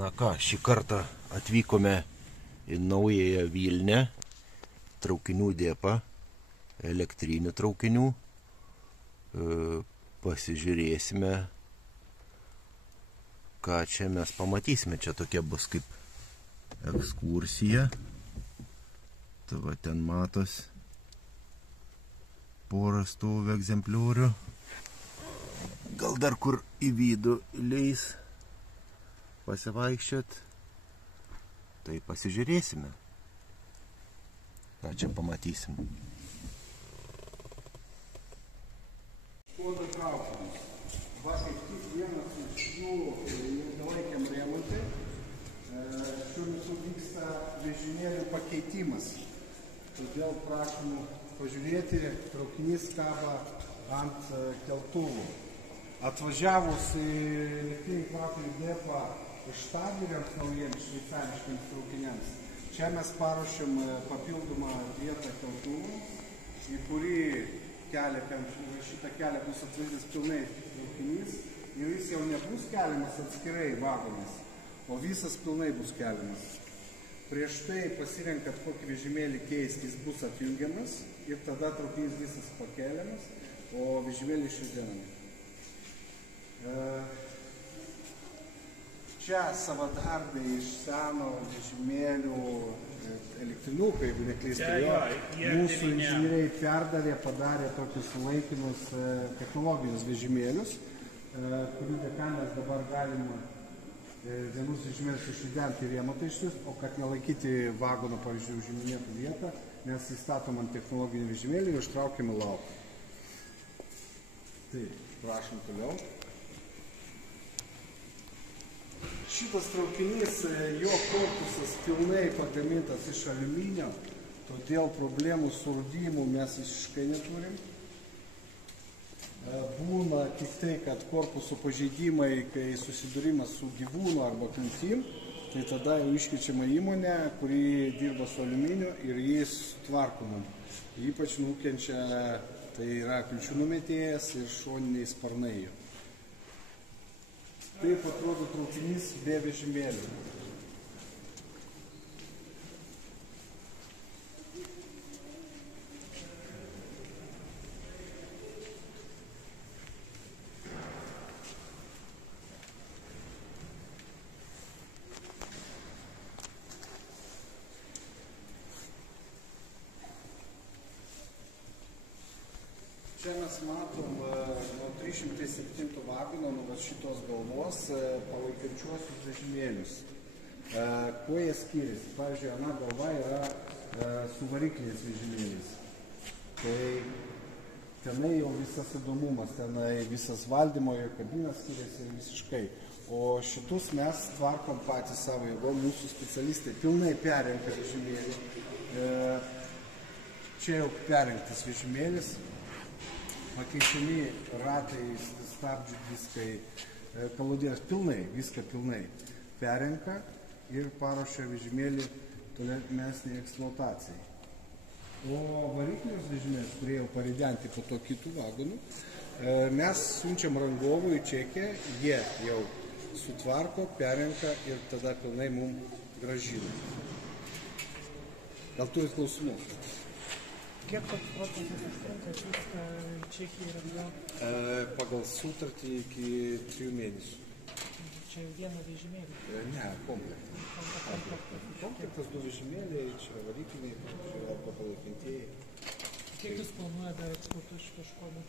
Na ką, šį kartą atvykome į naująją Vilnią, traukinių dėpą, elektrinių traukinių. Pasižiūrėsime, ką čia mes pamatysime. Čia tokia bus kaip ekskursija. Tai va, ten matos porą stovių egzempliorių. Gal dar kur į vidų leis pasivaikščiot. Tai pasižiūrėsime, ką čia pamatysim. Škoda traukinys. Va, kaip tik vienas iš jų ilgalaikiam remontui. Šiuo metu vyksta vežimėlių pakeitimas. Todėl prašom pažiūrėti, traukinys kaba ant keltuvų. Atvažiavus į elektrinį traukinį dėpą štageriams naujiems šveicariškiams traukiniams, čia mes paruošėm papildomą vietą keltuvų, į kurį šitą kelią bus atvažiavęs pilnai traukinys ir jis jau nebus keliamas atskirai vagonais, o visas pilnai bus keliamas. Prieš tai pasirenkat kokį vežimėlį keisti, jis bus atjungiamas ir tada traukinys visas pakeliamas, o vežimėlį išridenami. Čia savadarbė iš seno vežimėlių elektrinukai, jeigu neklystu, mūsų inžinieriai perdavė, padarė tokius laikinus technologinius vežimėlius, kurių dėka mes dabar galime vienus vežimėlius išridenti ir remontą išsiųsti, o kad nelaikyti vagono, pavyzdžiui, užiminėtų vietą, mes įstatom ant technologinį vežimėlį ir ištraukiam į lauką. Tai, prašom toliau. Šitas traukinys, jo korpusas pilnai pagamintas iš aliuminio, todėl problemų su rūdimu mes visiškai neturim. Būna tik tai, kad korpuso pažeidimai, kai susidūrimas su gyvūnu arba kliūtim, tai tada jau iškeičiama įmonė, kuri dirba su aliuminiu ir jis tvarkoma. Ypač nukenčia, tai yra kliūčių numetėjas ir šoniniai sparnai. Taip atrodo traukinys be vežimėlių. Čia mes matom nuo 307 vagono, nuo šitos galvos, palaikančiuosius vežimėlius. Kuo jie skiriasi? Pavyzdžiui, ana galva yra su varikliniais vežimėliais. Tai tenai jau visas įdomumas, tenai visas valdymo ir kabinas skiriasi visiškai. O šitus mes tvarkom patys savo jėgom, mūsų specialistai pilnai perrenka vežimėlį. Čia jau perrenktas vežimėlis. Pakeičiami ratai, stabdžių diskai, kalodėras pilnai, viską pilnai perrenka ir paruošia vežimėlį tolimesnei eksploatacijai. O variklinius vežimėlius, kurie jau paridenti po to kitų vagonų, mes siunčiam rangovui į Čekiją, jie jau sutvarko, perrenka ir tada pilnai mums grąžina. Gal turit klausimų? Kiek toks procesas užtrunka atsiųsti Čekiją ir atgal? Pagal sutartį iki 3 mėnesių. Čia jau vieną vežimėlį? Ne, komplektas. Komplektas 2 vežimėliai, čia varikliniai, čia arba palaikantieji. Kiek jūs planuoja dar eksploatuoti šitą Škodą?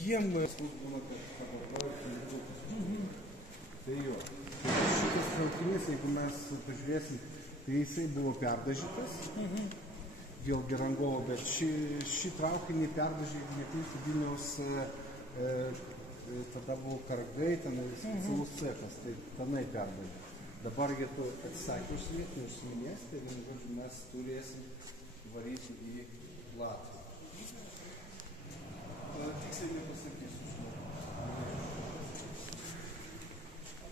Jiem būna, kad projektų. Tai jo. Šitas traukinys, jeigu mes pažiūrėsim, tai jisai buvo perdažytas. Vėlgi rangovo, bet šį traukinį perdažė, jeigu neklystu, Vilniaus, tada buvo Kargai, ten specialus cechas, tai tenai perdažė. Dabar jie to atsisakė užsimėti, neužsiminės, tai mes turėsim varyti į Latviją. Tiksliai nepasakysiu,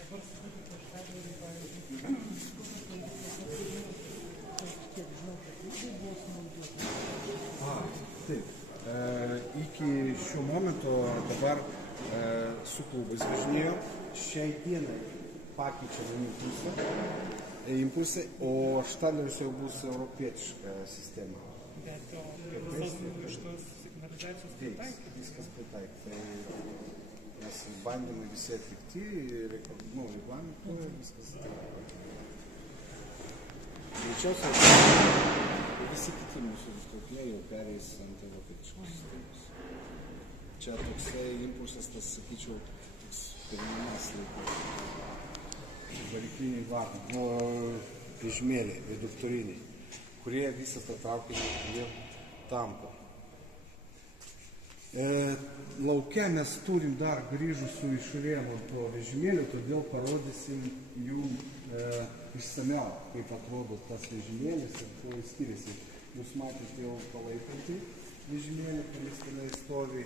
Dabar sakyti, kad štageriai, pavyzdžiui, kiek žinau, kad tai buvo sunaudotas. Taip. Iki šiuo momento dabar su klubais važinėjo. Šiai dienai pakeičiam impulsai, o štalerius jau bus europietiška sistema. Bet visos šitos signalizacijos pritaikyti. Viskas pritaikyti. Nes bandymai visi atlikti, reglamentuoja, viskas pritaikyti. Greičiausiai visi kiti mūsų visuoklė jau perės ant europietiškos sistemos. Čia toksai impulsas, tas, sakyčiau, toks pirminis laikas. Varikliniai vežimėliai, reduktoriniai, kurie visą tą traukinį tampo. Lauke mes turim dar grįžusių iš remonto vežimėlių, todėl parodysim jų išsamiau, kaip atrodo tas vežimėlis ir kuo jis skiriasi. Jūs matėte jau palaikantį vežimėlį, kuris tenai stovi.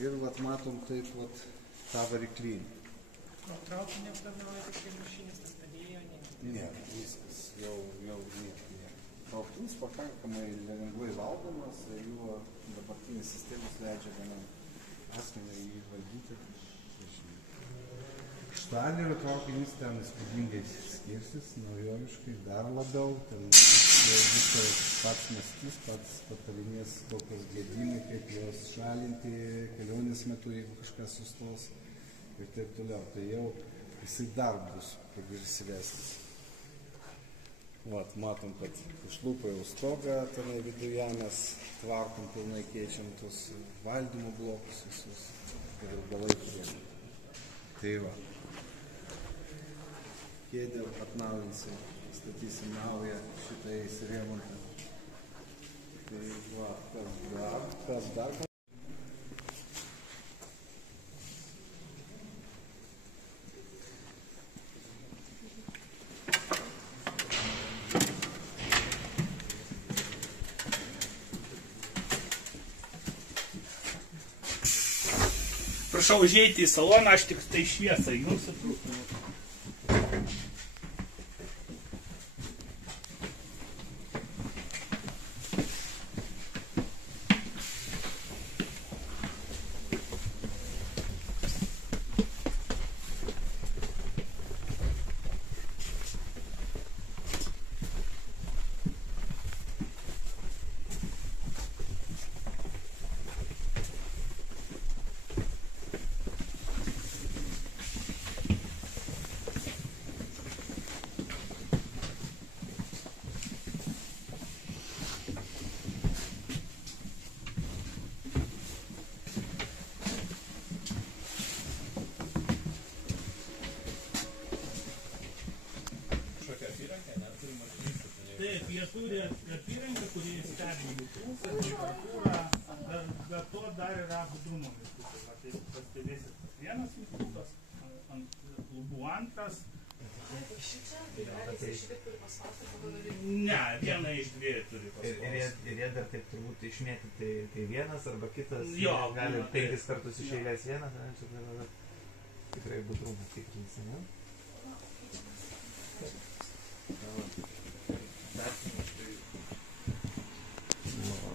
Ir matom taip tą variklinį. O traukinį aptarnauja tik mašinis, tas padėjo? Ne, viskas, jau nėra. Traukinys pakankamai lengvai valdomas, jų dabartinės sistemas leidžia vienam asmeniui jį valdyti. Štalerio traukinys ten įspūdingai skirsis, naujoviškai, dar labiau. Ten jau viskas pats mąstys, pats patarinės kokios gedimai, kaip juos šalinti kelionės metu, jeigu kažkas sustos ir taip toliau. Tai jau jisai dar bus progresyvesnis. Matom, kad išlūpa jau stogą tenai viduje, mes tvarkom pilnai, keičiam tos valdymo blokus visus ir ilgalai turėjom. Tai va. Kėdė atnaujinsim, statysim naują šitą įsiremontą. Tai va, kas dar. Prašau užeiti į saloną, aš tik tai šviesą jums atrūpinu. Taip, jie turi apyrankę, kurie stebi mygtuką, temperatūrą, bet to dar yra budrumo mygtukai. Tai pastebėsit, vienas mygtukas, ant lubų antras. Ne, vieną iš dviejų turi paspausti. Ir jie dar taip turbūt išmėtyti, tai vienas arba kitas, gali 5 kartus iš eilės vienas, tikrai budrumas tikrins, ne?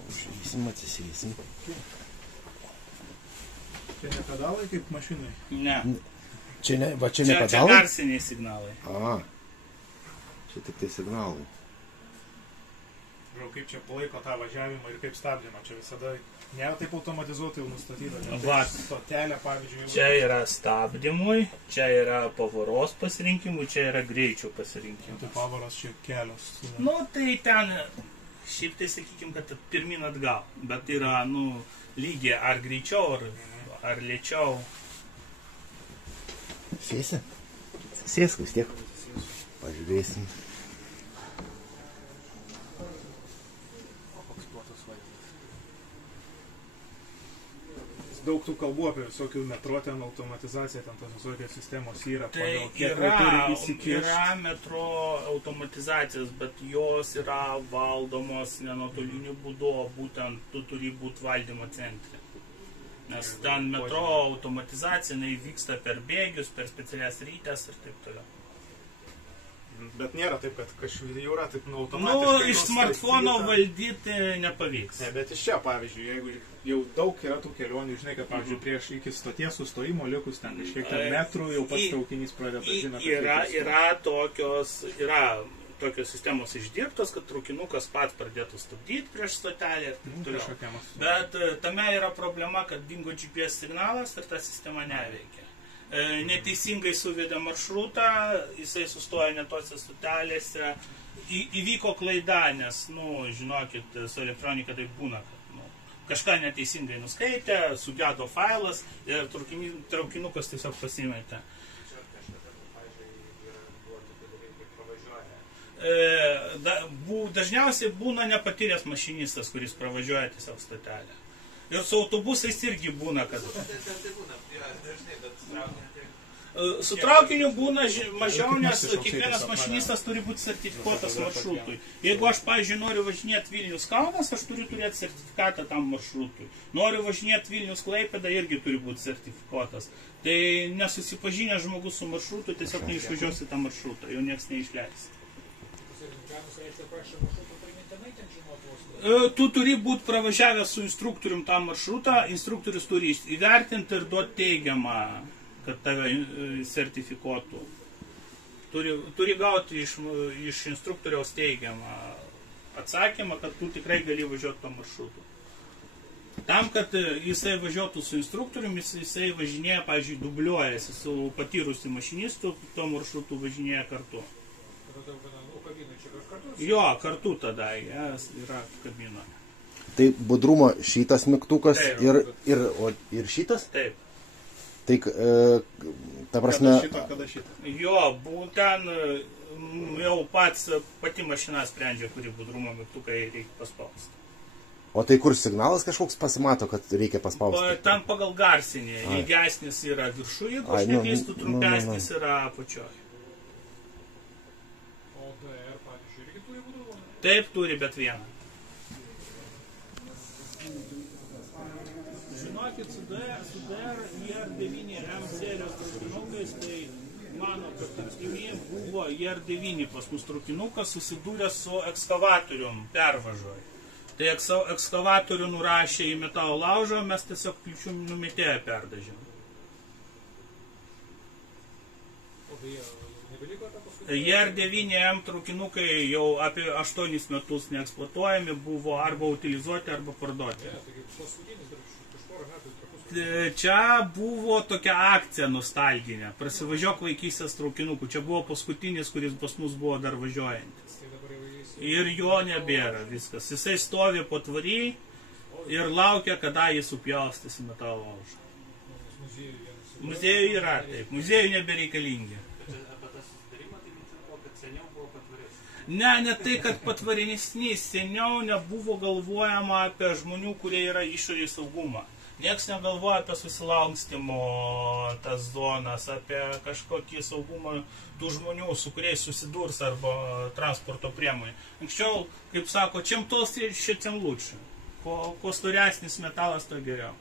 Užeisim, atsisėsim. Čia ne pedalai kaip mašinai? Ne. Čia ne pedalai? Čia garsiniai signalai. Čia tik tai signalai. Žiūrėjau, kaip čia palaiko tą važiavimą ir kaip stabdymą. Čia visada nėra taip automatizuotai jau nustatyta. Stotelė, pavyzdžiui. Čia yra stabdymui, čia yra pavaros pasirinkimui, čia yra greičio pasirinkimui. Tai pavaros čia kelios. Nu, tai ten, šiaip tai sakykim, kad pirmin atgal. Bet yra, lygiai ar greičiau, ar lėčiau. Sėsi? Sėsk vis tiek. Pažiūrėsim. Daug tų kalbų apie visokių metro ten automatizaciją, ten tos visokios sistemos yra. Tai yra metro automatizacijos, bet jos yra valdomos nenuotoliniu būdu, būtent tu turi būti valdymo centre. Nes ten metro automatizacija vyksta per bėgius, per specialias rytes ir taip toliau. Bet nėra taip, kad kažkaip jau yra taip automatiškai. Nu, iš smartfono valdyti nepavyks. Ne, bet iš čia, pavyzdžiui, jeigu jau daug yra tų kelionių, žinai, kad, pavyzdžiui, prieš iki stoties sustojimo likus ten kažkiek ten metrų, jau pats traukinys pradeda žinoti. Yra tokios sistemos išdirbtos, kad traukinukas pats pradėtų stabdyti prieš stotelį ir taip toliau. Bet tame yra problema, kad dingo GPS signalas ir ta sistema neveikia. Neteisingai suvedė maršrutą, jisai sustoja ne tose stotelėse, įvyko klaida, nes, nu, žinokit, su elektronika tai būna, kad kažką neteisingai nuskaitė, sugedo failas ir traukinukas tiesiog pasimetė. Dažniausiai būna nepatyręs mašinistas, kuris pravažiuoja tiesiog stotelę. Ir su autobusais irgi būna, kad... Su traukiniu būna mažiau, nes kiekvienas mašinistas turi būti sertifikuotas maršrutui. Jeigu aš, pavyzdžiui, noriu važinėti Vilnius-Kaunas, aš turiu turėti sertifikatą tam maršrutui. Noriu važinėti Vilnius-Klaipėda, irgi turi būti sertifikuotas. Tai nesusipažinęs žmogus su maršrutu, tiesiog neišvažiuosi tą maršrutą, jau nieks neišleis. Tu turi būti pravažiavęs su instruktorium tą maršrutą, instruktorius turi įvertinti ir duoti teigiamą, kad tave sertifikuotų. Turi gauti iš instruktoriaus teigiamą atsakymą, kad tu tikrai gali važiuoti to maršrutu. Tam, kad jisai važiuotų su instruktorium, jisai važinėja, pavyzdžiui, dubliuojasi su patyrusiu mašinistu, to maršrutu važinėja kartu. Jo, kartu tada yra kabina. Tai budrumo šitas mygtukas ir šitas? Taip. Tai, ta prasme... Kada šitą? Jo, būtent jau pati mašina sprendžia, kurį budrumo mygtuką reikia paspausti. O tai kur signalas kažkoks pasimato, kad reikia paspausti? Ten pagal garsinį. Ilgesnis yra viršų, jeigu aš neklystų, trumpesnis yra apačioj. Taip turi, bet vieną. Žinokit, su DR IR9M serijos traukinukais, tai mano patirtimi buvo IR9 pas mus traukinukas susidūręs su ekskavatorium pervažoj. Tai ekskavatorių nurašė į metalo laužą, mes tiesiog kliučių numetėję perdažėm. IR9M traukinukai jau apie 8 metus neeksploatuojami buvo arba utilizuoti, arba parduoti. Čia buvo tokia akcija nostalginė, prasivažiuok vaikystės traukinukų. Čia buvo paskutinis, kuris pas mus buvo dar važiuojantis. Ir jo nebėra viskas. Jisai stovi po tvary ir laukia, kada jis supjaustys į metalo laužą. Muziejų yra, taip. Muziejų nebereikalingi. Ne tai, kad patvaresnis, seniau nebuvo galvojama apie žmonių, kurie yra išorės saugumą. Niekas negalvoja apie susilankstimo tas zonas, apie kažkokį saugumą tų žmonių, su kuriais susidurs arba transporto priemonė. Anksčiau, kaip sako, čem толстее, тем лучше. Kuo storesnis metalas, to geriau.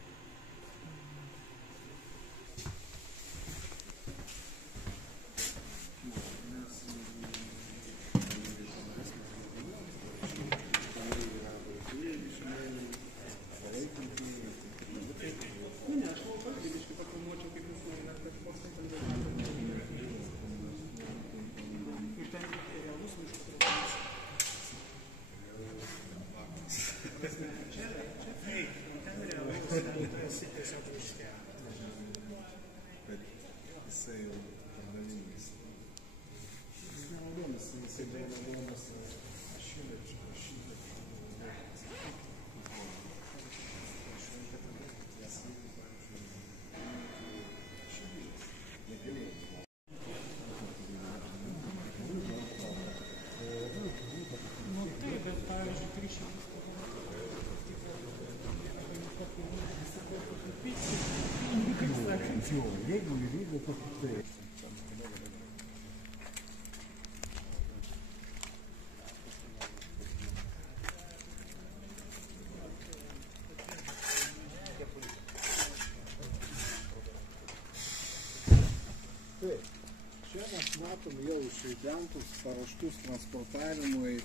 Čia mes matom matom jau išridentus, paruoštus transportavimui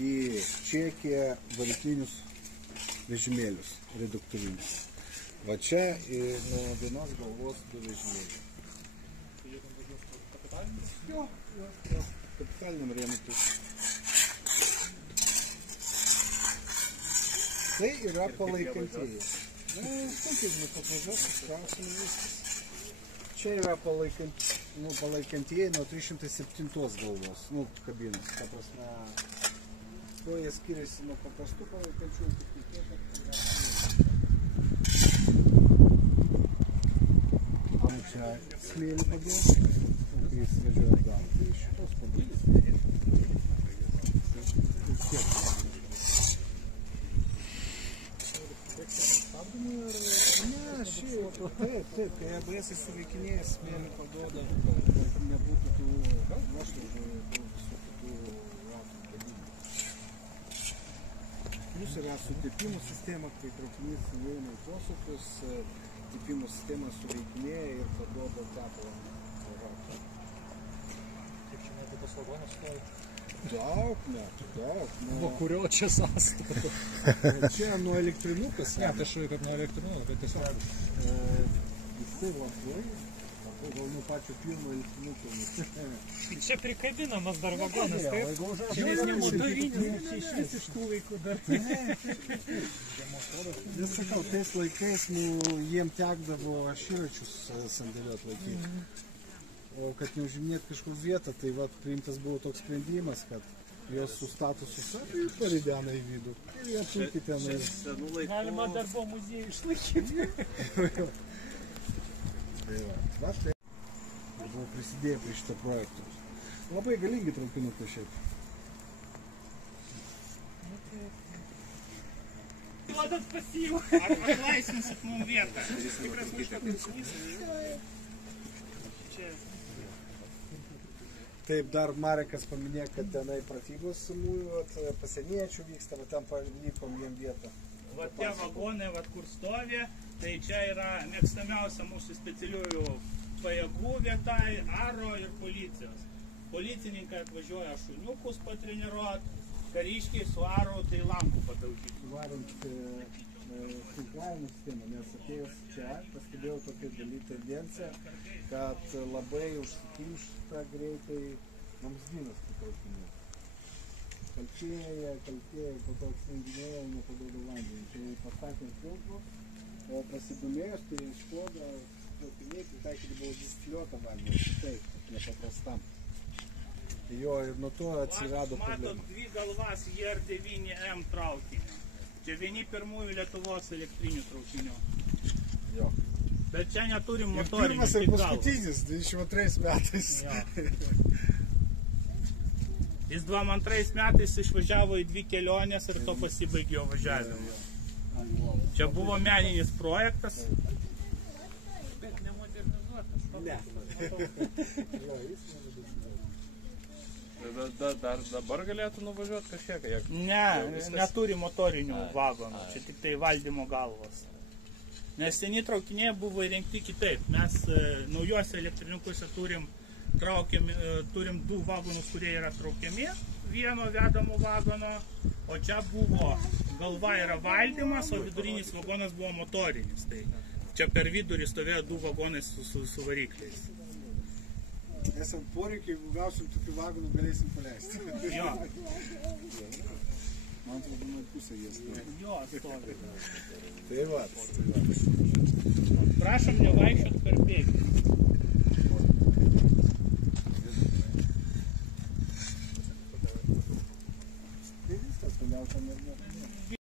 į Čekiją variklinius vežimėlius reduktuvinius. Va čia nuo vienos galvos 2 vežimėliai. Jo, kapitaliniam remontui. Tai yra palaikantieji. Sunkiai nepatvažiuos, klausimai viskas. Čia yra palaikantieji nuo 307 galvos, kabinos. Ta prasme, tuo jie skiriasi nuo paprastų palaikančių, čia smėlį paduos, kai jis važiuoja atgal. Tai šitos paduos. Ne, šiaip, taip, kai ABS suveikinėja, smėlį paduoda, kad nebūtų tų nuošliaužų ir visų kitų ratų dalykų. Plius yra sutepimų sistema, kai traukinys įeina į posūkius, tepimų sistema suveikinėja ir paduoda tepalą ratą. Kaip čia metų tas vagonas stovi? Daug metų. Nuo kurio čia sąstato? Čia nuo elektrinukas. Ne, tai šui, kad nuo elektrinukas, bet tiesiog. Visi labai, gal nuo pačio pirmo elektrinuko. Čia prikabinamas dar vagonas, taip? Čia ne motorinis, čia išvis iš tų laikų dar. Vis sakau, tais laikais jiem tekdavo širačius sandėliuot laikyti. O kad neužiminėt kažkur vietą, tai priimtas buvo toks sprendimas, kad jos sustato su savi ir paridena į vidų. Ir jie puikiai ten... Galima darbo muziejų išlaikyti. Tai va, tai buvo prisidėję prie šito projekto. Labai galingi traukinukai šiaip. Duodat pasiimą. Atlaisvinsit mums vietą. Tikras miško pinsinys. Čia. Taip, dar Marekas paminėjo, kad tenai pratybos pasieniečių vyksta, va ten palikom jiem vietą. Va tie vagonai, kur stovi, tai čia yra mėgstamiausia mūsų specialiųjų pajėgų vieta, aro ir policijos. Policininkai atvažiuoja šuniukus patreniruot, kariškiai su aro tai lampų padaužyti. Varint filtravimo sistemą, nes atėjus čia, pastebėjau tokią tendenciją, kad labai užsikimšta greitai vamzdynas patraukinė. Kalkėja, po to apsijunginėja, nepaduoda vandenį. Tai pastatėm filtrus, o pasidomėjus, tai iškloda traukiniai, pritaikyti buvo distiliuotą vandenį, taip, nepaprastam. Jo, ir nuo to atsirado problema. Matot dvi galvas JR9M traukinio. Čia vieni pirmųjų Lietuvos elektrinių traukinių. Jo. Bet čia neturim ir motorinių. Pirmas ir paskutinis, 22 metais. Jis 22 metais išvažiavo į 2 kelionės ir to pasibaigė jo važiavimu. Čia buvo meninis projektas. Bet nemodernizuotas. Ne. Dabar galėtų nuvažiuoti kažkiek? Ne, neturi motorinių vagonų, čia tik tai valdymo galvos. Nes seni traukiniai buvo įrengti kitaip. Mes naujuose elektriniukuose turim 2 vagonus, kurie yra traukiami, vieno vedamo vagono, o čia buvo galva yra valdymas, o vidurinis vagonas buvo motorinis. Tai čia per vidurį stovėjo 2 vagonai su varikliais. Esant poreikiai, jeigu gausim tokių vagonų, galėsim paleisti. Jo. Man atrodo, nuo pusę jie stovi. Jo, stovi. Tai va. Prašom nevaikščiot per bėgį. Tai viskas, toliau ten ir